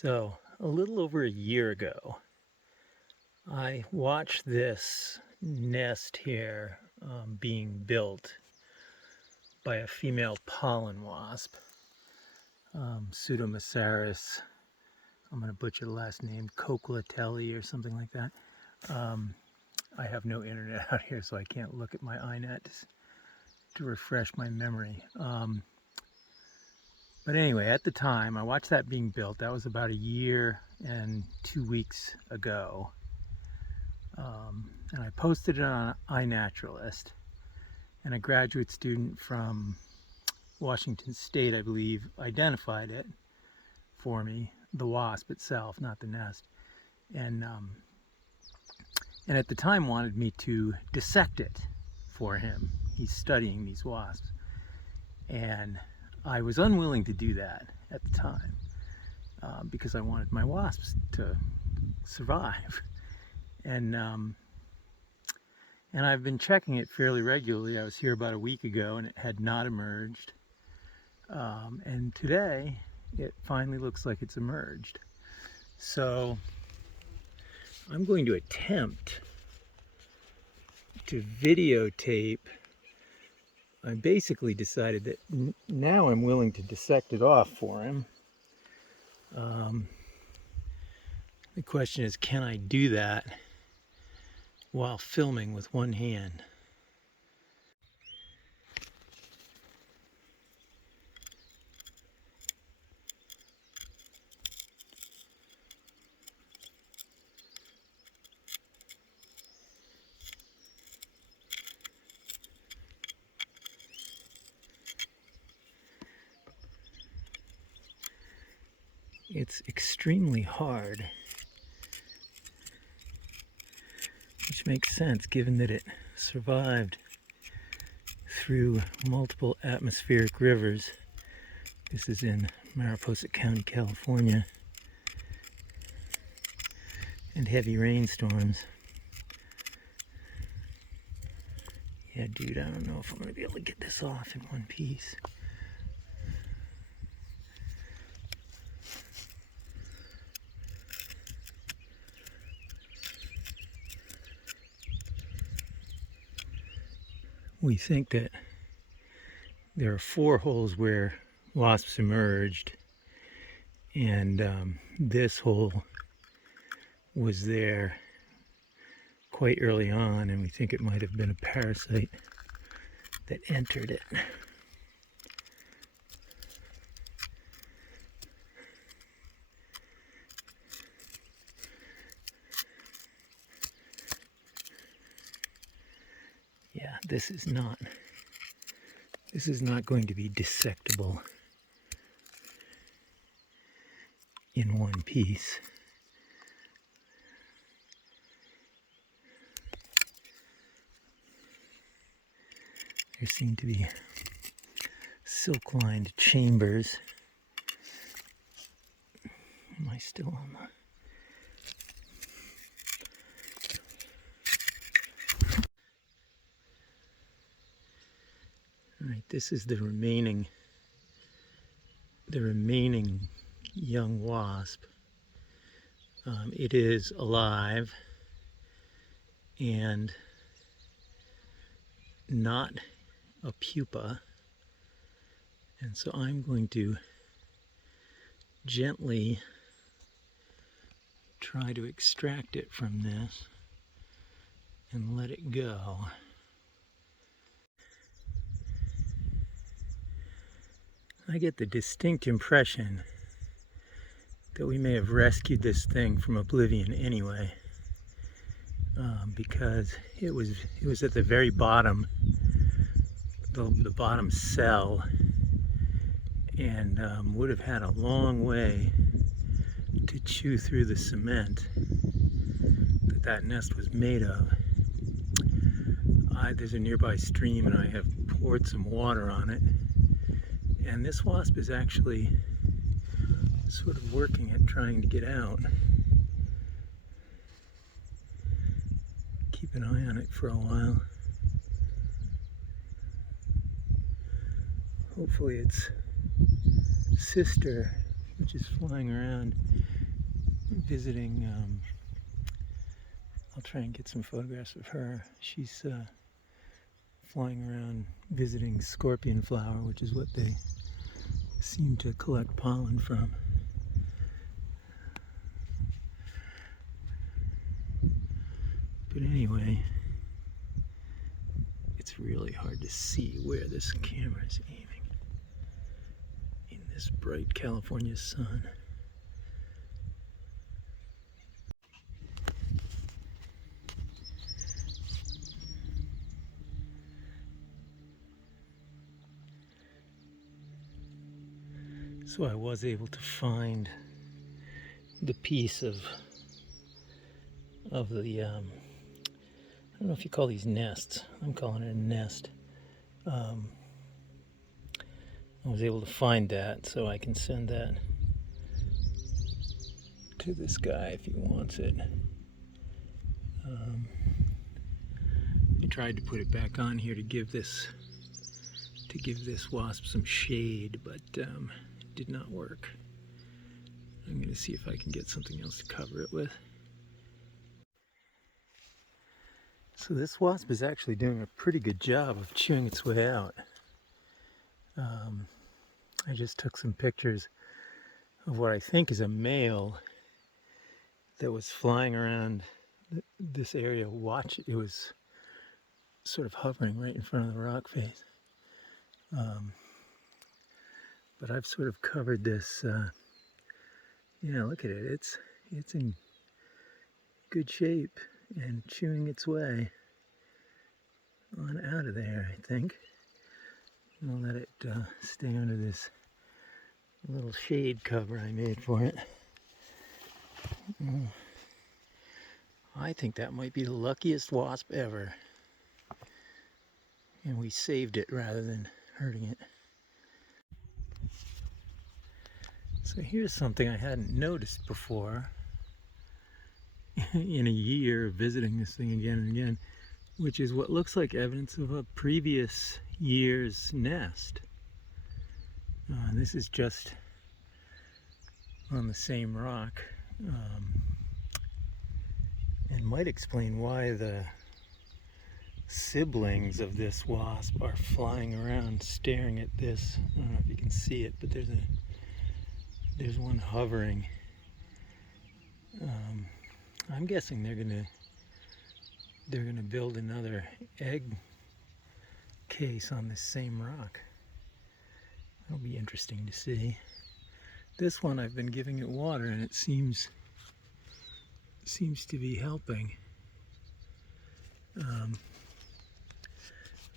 So, a little over a year ago, I watched this nest here being built by a female pollen wasp, Pseudomasaris. I'm going to butcher the last name, coquilletti or something like that. I have no internet out here, so I can't look at my iNet to refresh my memory. But anyway, at the time, I watched that being built. That was about a year and 2 weeks ago. And I posted it on iNaturalist, and a graduate student from Washington State, I believe, identified it for me, the wasp itself, not the nest, and at the time wanted me to dissect it for him. He's studying these wasps, and I was unwilling to do that at the time because I wanted my wasps to survive. And I've been checking it fairly regularly. I was here about a week ago and it had not emerged. And today it finally looks like it's emerged. So I'm going to attempt to videotape. I basically decided that now I'm willing to dissect it off for him. The question is, can I do that while filming with one hand? It's extremely hard, which makes sense given that it survived through multiple atmospheric rivers. This is in Mariposa County, California, and heavy rainstorms. Yeah, dude, I don't know if I'm going to be able to get this off in one piece. We think that there are 4 holes where wasps emerged, and this hole was there quite early on, and we think it might have been a parasite that entered it. Yeah, this is not going to be dissectable in one piece. There seem to be silk-lined chambers. Am I still on the... All right, this is the remaining young wasp. It is alive and not a pupa, and so I'm going to gently try to extract it from this and let it go. I get the distinct impression that we may have rescued this thing from oblivion anyway, because it was at the very bottom, the bottom cell, and would have had a long way to chew through the cement that nest was made of. There's a nearby stream, and I have poured some water on it. And this wasp is actually sort of working at trying to get out. Keep an eye on it for a while. Hopefully its sister, which is flying around visiting, I'll try and get some photographs of her. She's flying around visiting scorpion flower, which is what they seem to collect pollen from. But anyway, it's really hard to see where this camera is aiming in this bright California sun. So I was able to find the piece of the, I don't know if you call these nests. I'm calling it a nest. I was able to find that, so I can send that to this guy if he wants it. I tried to put it back on here to give this wasp some shade, but it did not work. I'm going to see if I can get something else to cover it with. So this wasp is actually doing a pretty good job of chewing its way out. I just took some pictures of what I think is a male that was flying around this area. It was sort of hovering right in front of the rock face. But I've sort of covered this, yeah, look at it, it's in good shape and chewing its way on out of there, I think. I'll let it stay under this little shade cover I made for it. I think that might be the luckiest wasp ever. And we saved it rather than hurting it. So here's something I hadn't noticed before in a year of visiting this thing again and again, which is what looks like evidence of a previous year's nest. This is just on the same rock, and might explain why the siblings of this wasp are flying around staring at this. I don't know if you can see it, but there's one hovering. I'm guessing they're gonna build another egg case on this same rock. That'll be interesting to see. This one I've been giving it water and it seems to be helping. I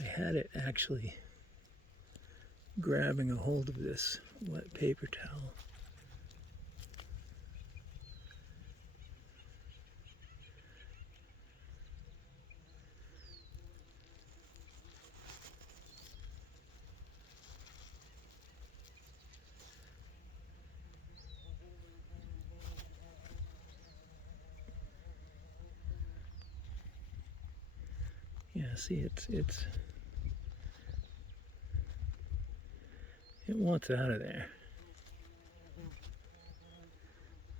had it actually grabbing a hold of this wet paper towel. Yeah, see, it wants out of there.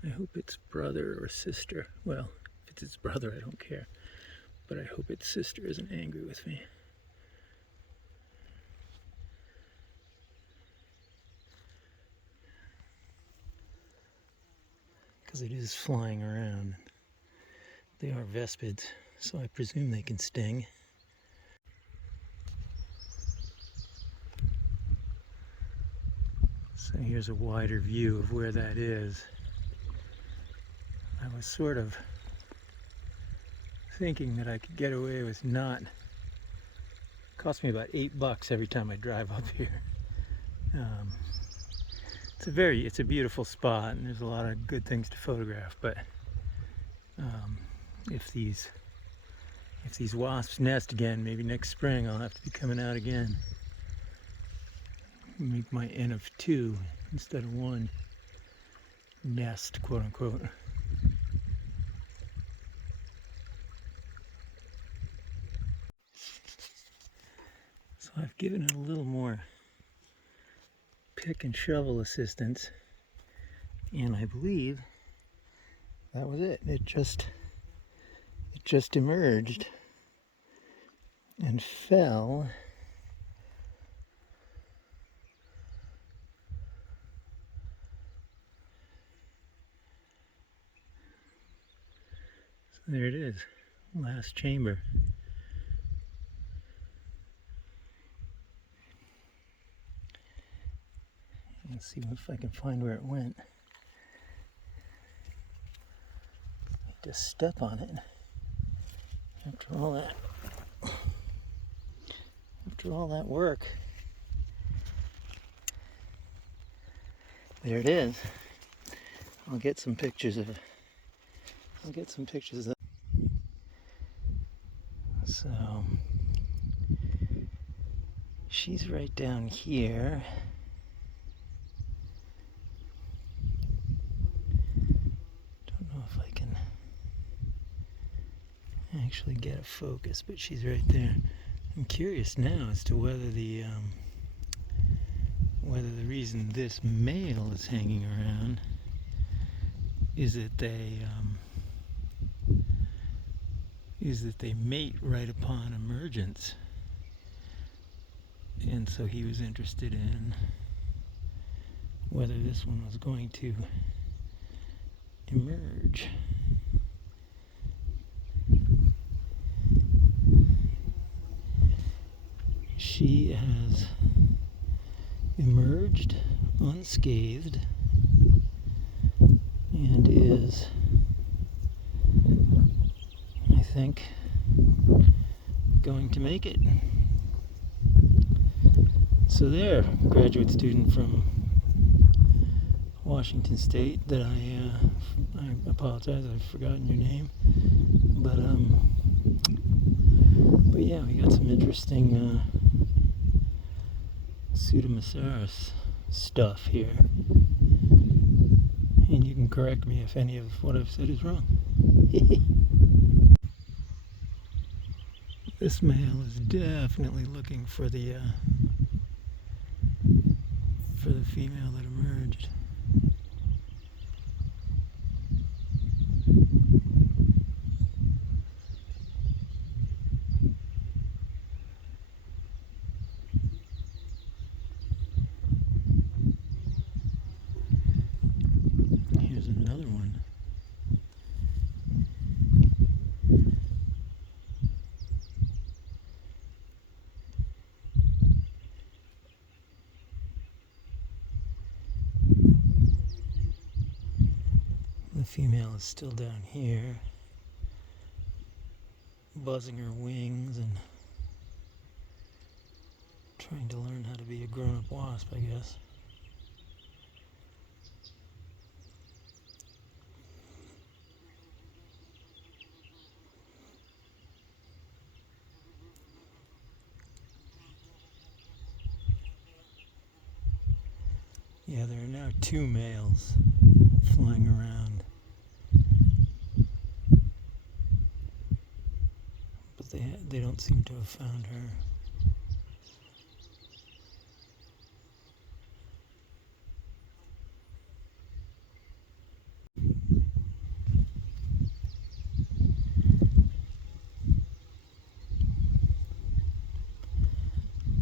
I hope its brother or sister, well, if it's its brother, I don't care, but I hope its sister isn't angry with me. Because it is flying around. They are vespids, so I presume they can sting. So here's a wider view of where that is. I was sort of thinking that I could get away with not. It costs me about $8 every time I drive up here. It's a beautiful spot and there's a lot of good things to photograph, but if these wasps nest again, maybe next spring I'll have to be coming out again. Make my N of 2 instead of 1 nest, quote unquote. So I've given it a little more pick and shovel assistance, and I believe that was it. It just emerged and fell. So there it is, last chamber. Let's see if I can find where it went. Just step on it. After all that work. There it is. I'll get some pictures of it. So she's right down here. Don't know if I can actually get a focus, but she's right there. I'm curious now as to whether the reason this male is hanging around is that they mate right upon emergence, and so he was interested in whether this one was going to emerge. She has emerged unscathed and is, I think, going to make it. So there, graduate student from Washington State, that I apologize, I've forgotten your name, but yeah, we got some interesting Pseudomasaris stuff here, and you can correct me if any of what I've said is wrong. This male is definitely looking for the female that emerged. Here's another one. The female is still down here, buzzing her wings and trying to learn how to be a grown-up wasp, I guess. Yeah, there are now 2 males flying around, but they don't seem to have found her.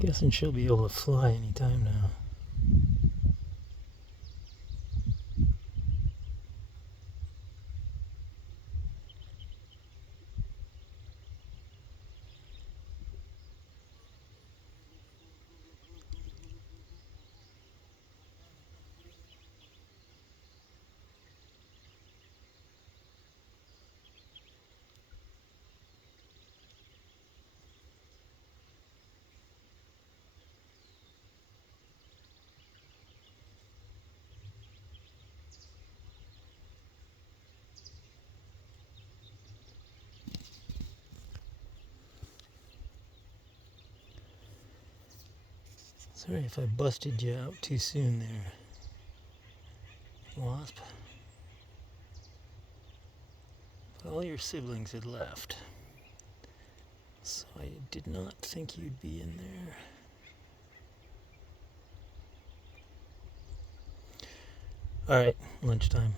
Guessing she'll be able to fly anytime now. Sorry if I busted you out too soon there, wasp. But all your siblings had left, so I did not think you'd be in there. Alright, lunchtime.